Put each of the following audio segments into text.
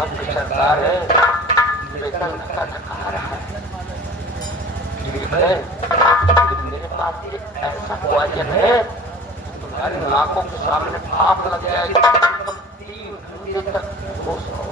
आपकी सरकार है, वेतन धक्का रहा है। ठीक है, मेरे पास एक ऐसा वजन है, तुम्हारी नाकों के सामने भाप लग जाएगी, 3 घंटे तक होश रहो।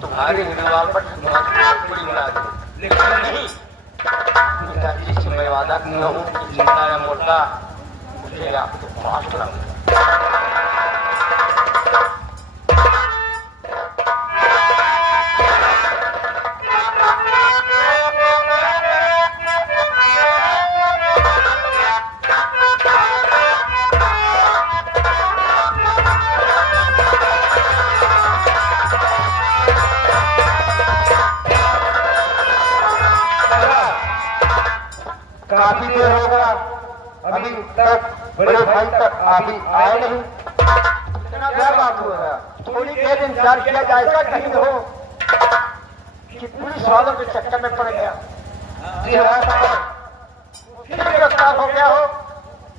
तुम्हारे रिवाल्वर पूरी उड़ा दूं, लेकिन नहीं, पिताजी से मैं वादा किया हूँ कि जिंदा या मुर्दा मुझे आपके पास लाऊंगा। काफी देर होगा, अभी तक बड़े भाई तक अभी आए नहीं। क्या बात हो रहा है? थोड़ी देर इंतजार किया जाए, ऐसा कहीं हो कि पुलिस वालों के चक्कर में पड़ गया। जी हाँ, फिर गिरफ्तार हो गया हो,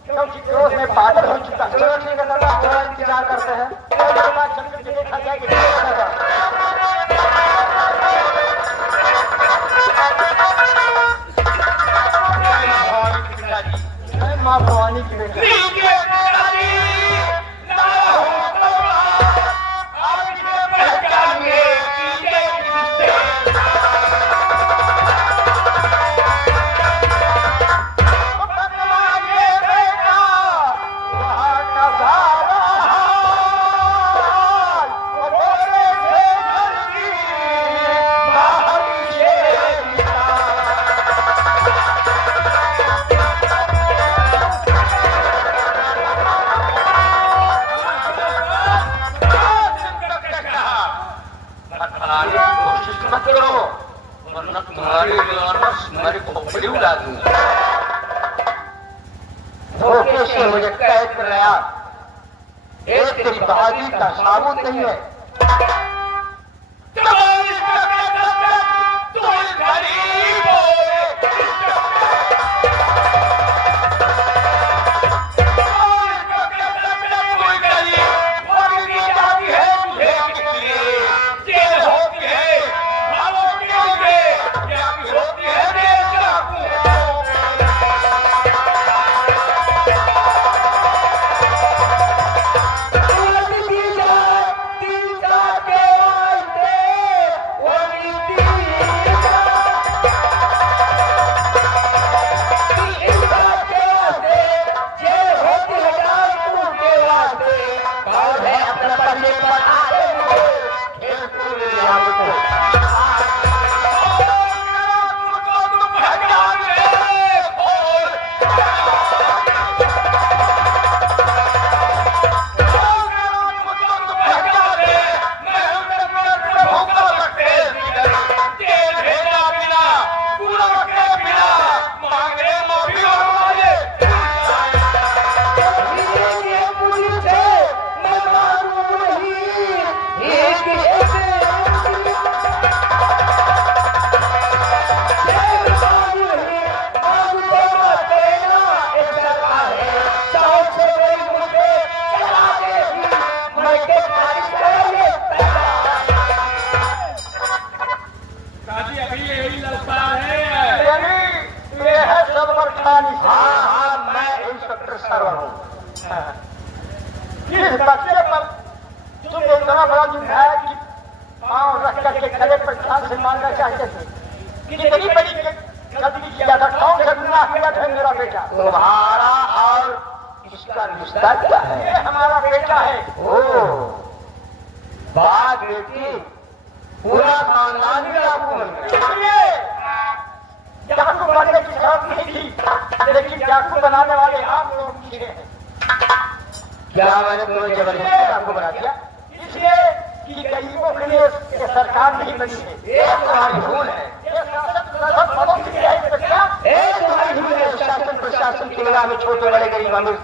क्योंकि क्रोध में पागल हो चुका। चलो ठीक है दादा, थोड़ा इंतजार करते हैं, चल के देखा जाएगा। माँ भवानी की बेटी कोशिश मत करो, वरना तुम्हारी खोपड़ी उड़ा दूंगा। धोखे से मुझे कैद कर रहा, ये तेरी बहादुरी का साबुत नहीं है। इतना बड़ा जुम्मा है कि पाँव रख करके खड़े पर ध्यान से मानना चाहते थे। कितनी बड़ी गलती किया था, कौन सा गुनाह किया था मेरा बेटा? तुम्हारा और इसका रिश्ता क्या है? हमारा बेटा लगता है। ओ बात बेटी, पूरा खानदान भी आपको बन गया। चाकू बनने की शौक नहीं थी, लेकिन चाकू बनाने वाले आप लोग थे। क्या मैंने तुम्हें जबरदस्ती चाकू बना दिया? इसलिए कि गरीबों के लिए ये सरकार नहीं बनी है। ये तुम्हारी भूल है। ये शासन बड़ों की है, तुम्हारी भूल है। शासन प्रशासन की निगाह में छोटे बड़े गरीब अमीर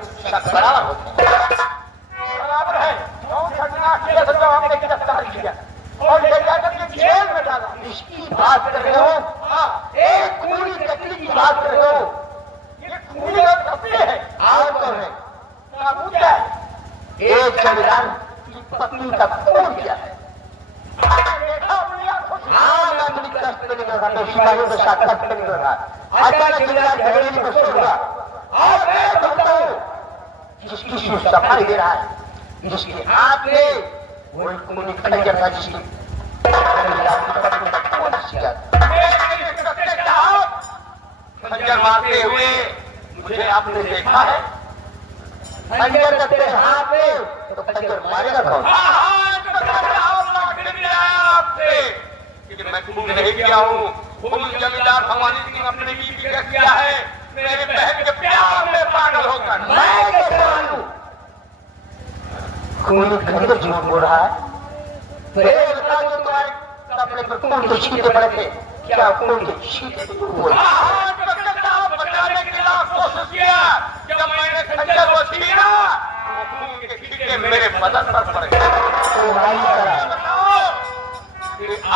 बराबर होते हैं। बराबर है। कौन घटना किया तो आपने गिरफ्तार किया और ले जाकर के जेल में डाला। इसकी बात कर रहे हो? एक खूनी कतली की बात कर रहे हो? ये खूनी और कपड़े हैं। और कौन है? साबुत है। एक जमींदार की पत्नी का खून किया है। हाँ, मैं अपनी कष्ट पे निकल रहा था, सिपाहियों के साथ कष्ट पे निकल रहा। अचानक जमींदार झगड़े में घुस गया और मैं कहता हूँ जिसकी सफाई दे रहा है, जिसके हाथ में वो खूनी खंजर था, जिसकी खंजर मारते हुए मुझे आपने देखा है? खंजर रखते हाथ में तो खंजर मारेगा कौन? आपसे कि मैं खून नहीं किया हूँ। खून जमींदार भवानी सिंह अपने बीवी का किया है, मेरे बहन के प्यार में पागल होकर। मैं कैसे मानूं? खून खंजर झूठ बोल रहा है। तुम्हारे कपड़े पर खून के छींटे पड़े थे, क्या खून के छींटे बोल? बचाने की कोशिश किया, जब मैंने खंजर वो छीना, खून के छींटे मेरे बदन पर पड़े।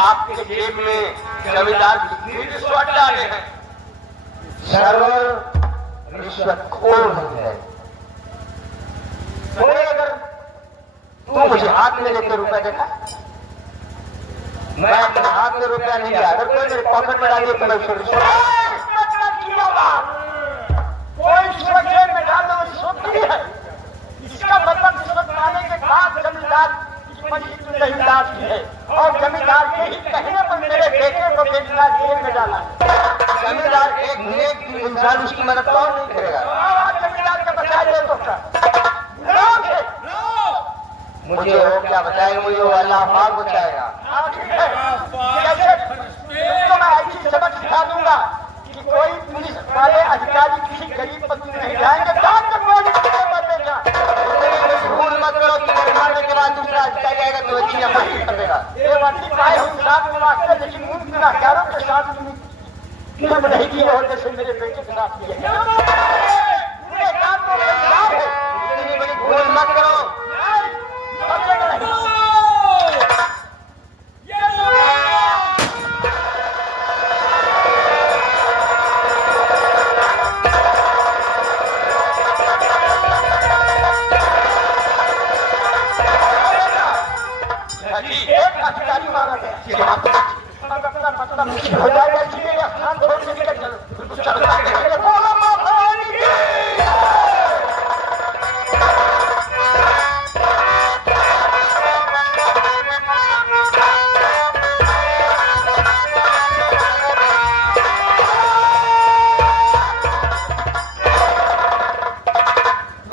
आपके जेब में जमींदार की रिश्वत डाले हैं। सर्वर रिश्वतखोर है। अगर तू मुझे हाथ में लेकर रुपया देता, मैं अपने हाथ में रुपया नहीं दिया। अगर कोई मेरे पॉकेट में डालिए तो मैं उसको कोई रिश्वत जेब में डालना रिश्वत नहीं है। इसका मतलब रिश्वत पाने के बाद जमींदार जमींदार की है और जमींदार के ही कहने पर मेरे बेटे को बेटा जेल में डाला। जमींदार एक नेक इंसान उसकी मदद कौन नहीं करेगा? जमींदार का बचा ले तो मुझे वो क्या बताएगा? मुझे वो अल्लाह पाक बचाएगा। तो मैं ऐसी सबक सिखा दूंगा कि कोई पुलिस वाले अधिकारी किसी गरीब पर नहीं जाएंगे। भूल मत करो कि मारने के बाद दूसरा अधिकारी आएगा तो अच्छी अपनी कर देगा। ये वर्दी पाए हम साथ में वास्ते, लेकिन उन गुनाहगारों के साथ फिल्म नहीं की और जैसे मेरे बेटे के साथ किया। भूल मत करो। एक अधिकारी मारा गया हो जाएगा। इसलिए स्थान छोड़ने के लिए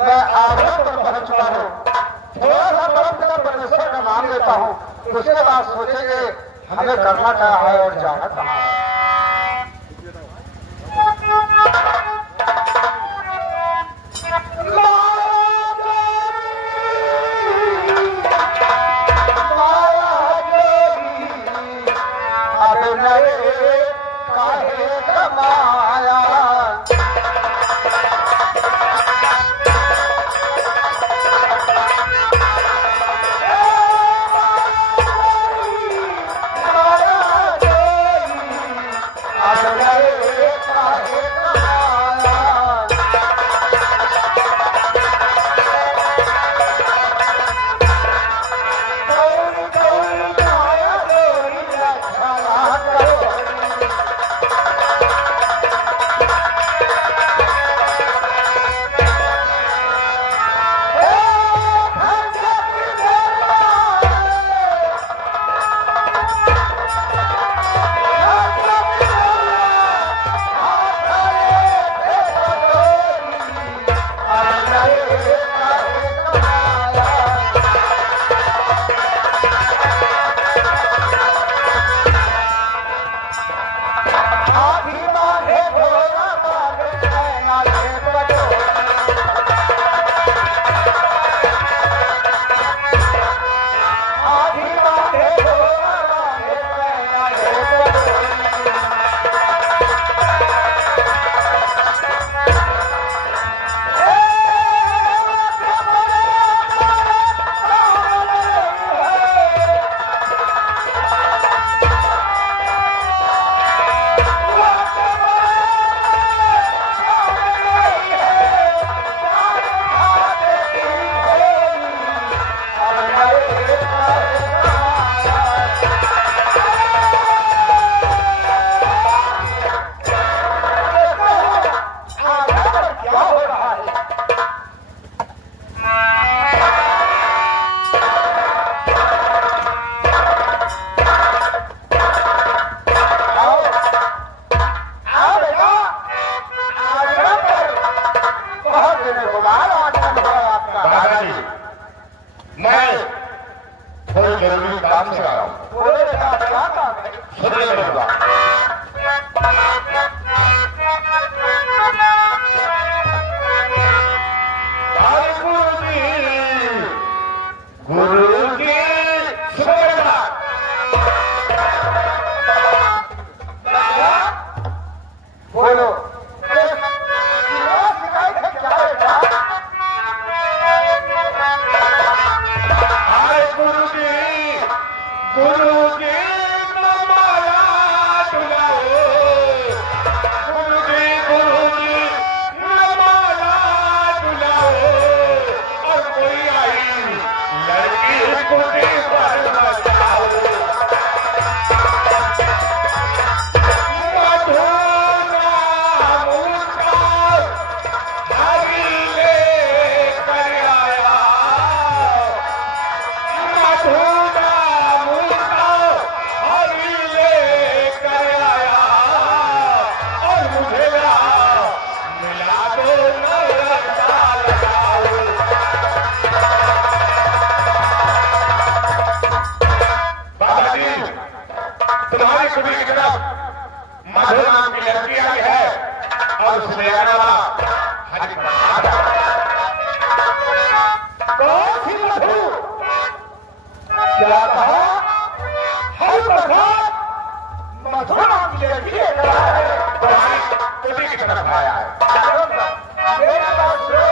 मैं आगे पर पहुंच चुका हूँ। थोड़ा सा बर्फ परमेश्वर का नाम लेता हूँ, उसके बाद सोचेंगे हमें करना क्या है और जाना कहाँ है। अब नए काहे कमाया मैं थोड़ी जरूरी काम से आया हूँ। बोले बेटा क्या काम है? सुनिए मेरी बात। गुरु जी बोलो शिकायत है क्या बेटा? गुरु जी माया डुलाओ, गुरु जी माया डुलाओ, और कोई आई लड़की कुटी पर बचाओ। तुम्हारी कुटी की तरफ मधु नाम की लड़की आई है और उसने आने वाला हरि प्रसाद है। कौन सी मधु? क्या कहा? हरि प्रसाद मधु नाम की लड़की लेकर आया है। तुम्हारी कुटी की तरफ आया है। मेरी बात सुनो।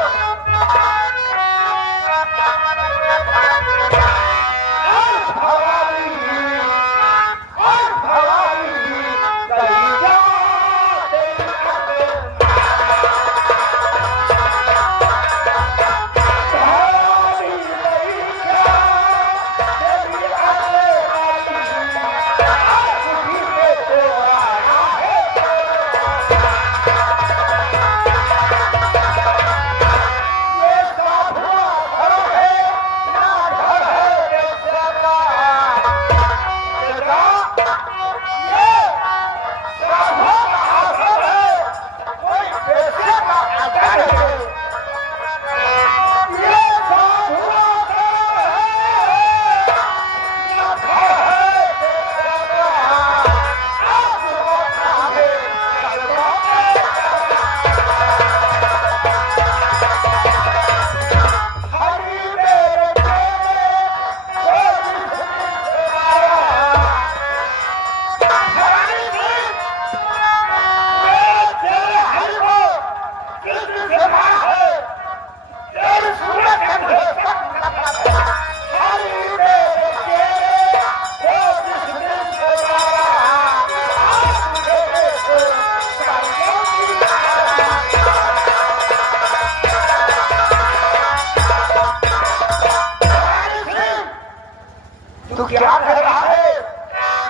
तू क्या कर रहा है?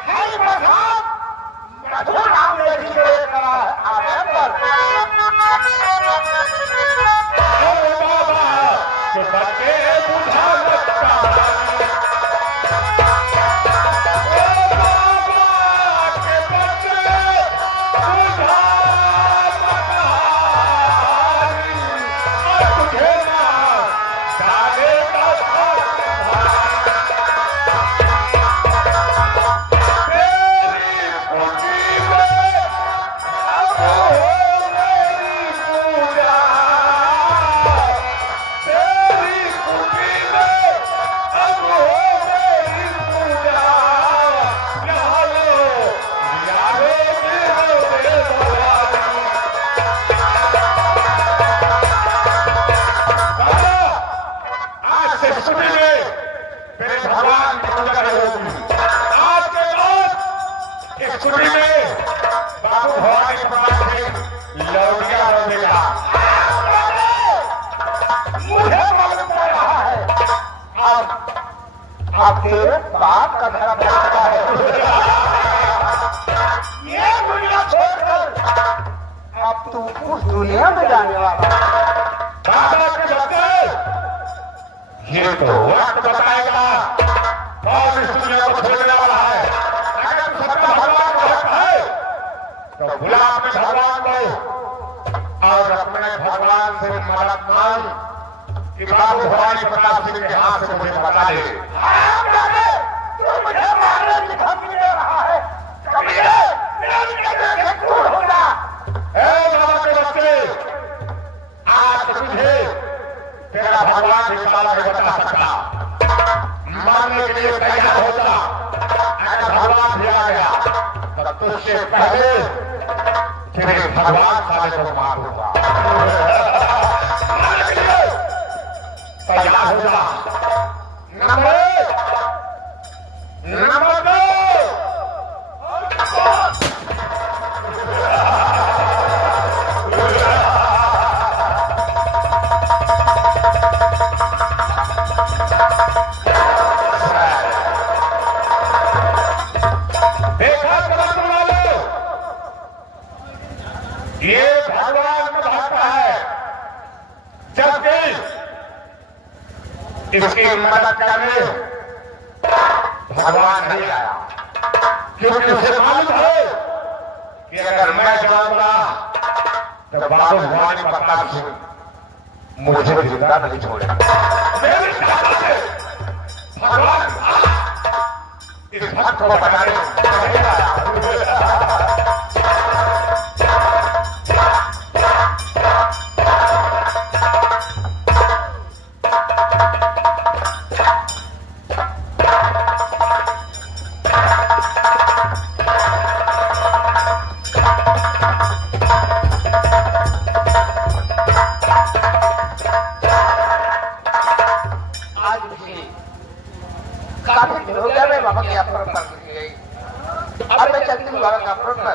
हरि प्रसाद मधु नाम लड़की को लेकर आया पर बच्चे बुझा लगता छुट्टी में बाबू भवानी के प्रताप से लौटिया रहेगा। मुझे मालूम पड़ रहा है अब तेरे बाप का धर्म लगता है। ये दुनिया छोड़कर अब तू उस दुनिया में जाने वाला। बाबा के बच्चे ये तो वक्त बताएगा कौन इस दुनिया को छोड़ने वाला है। अगर सत्ता भगवान को है तो बुला अपने भगवान को और अपने भगवान से मदद मांग कि बाबू भवानी प्रताप सिंह के हाथ से मुझे बता वाले। तू मुझे मारने की धमकी दे रहा है। कमीने, मेरे कहने से दूर हो जा। नमक के बच्चे, आज तुझे तेरा भगवान भी काला नहीं बता सकता। मारने के लिए तैयार हो जा। अगर भगवान भी आ गया तब तुझसे पहले तेरे भगवान साले को मार दूंगा। मारने के लिए तैयार हो जा। नंबर दो। देखा कलंक वालों, ये भगवान का भक्त है, जबकि इसकी मदद करने भगवान नहीं आया, क्योंकि उसे मालूम है कि अगर मैं जाऊंगा तो बाबू भवानी प्रताप सिंह मुझे जिंदा नहीं छोड़ेगा। मेरी चाहत है भगवान इस भक्त को बचाने नहीं आया। आज भी काफी दिन हो गया मैं बाबा की यात्रा कर गई। अब मैं चलती हूँ बाबा का प्रश्न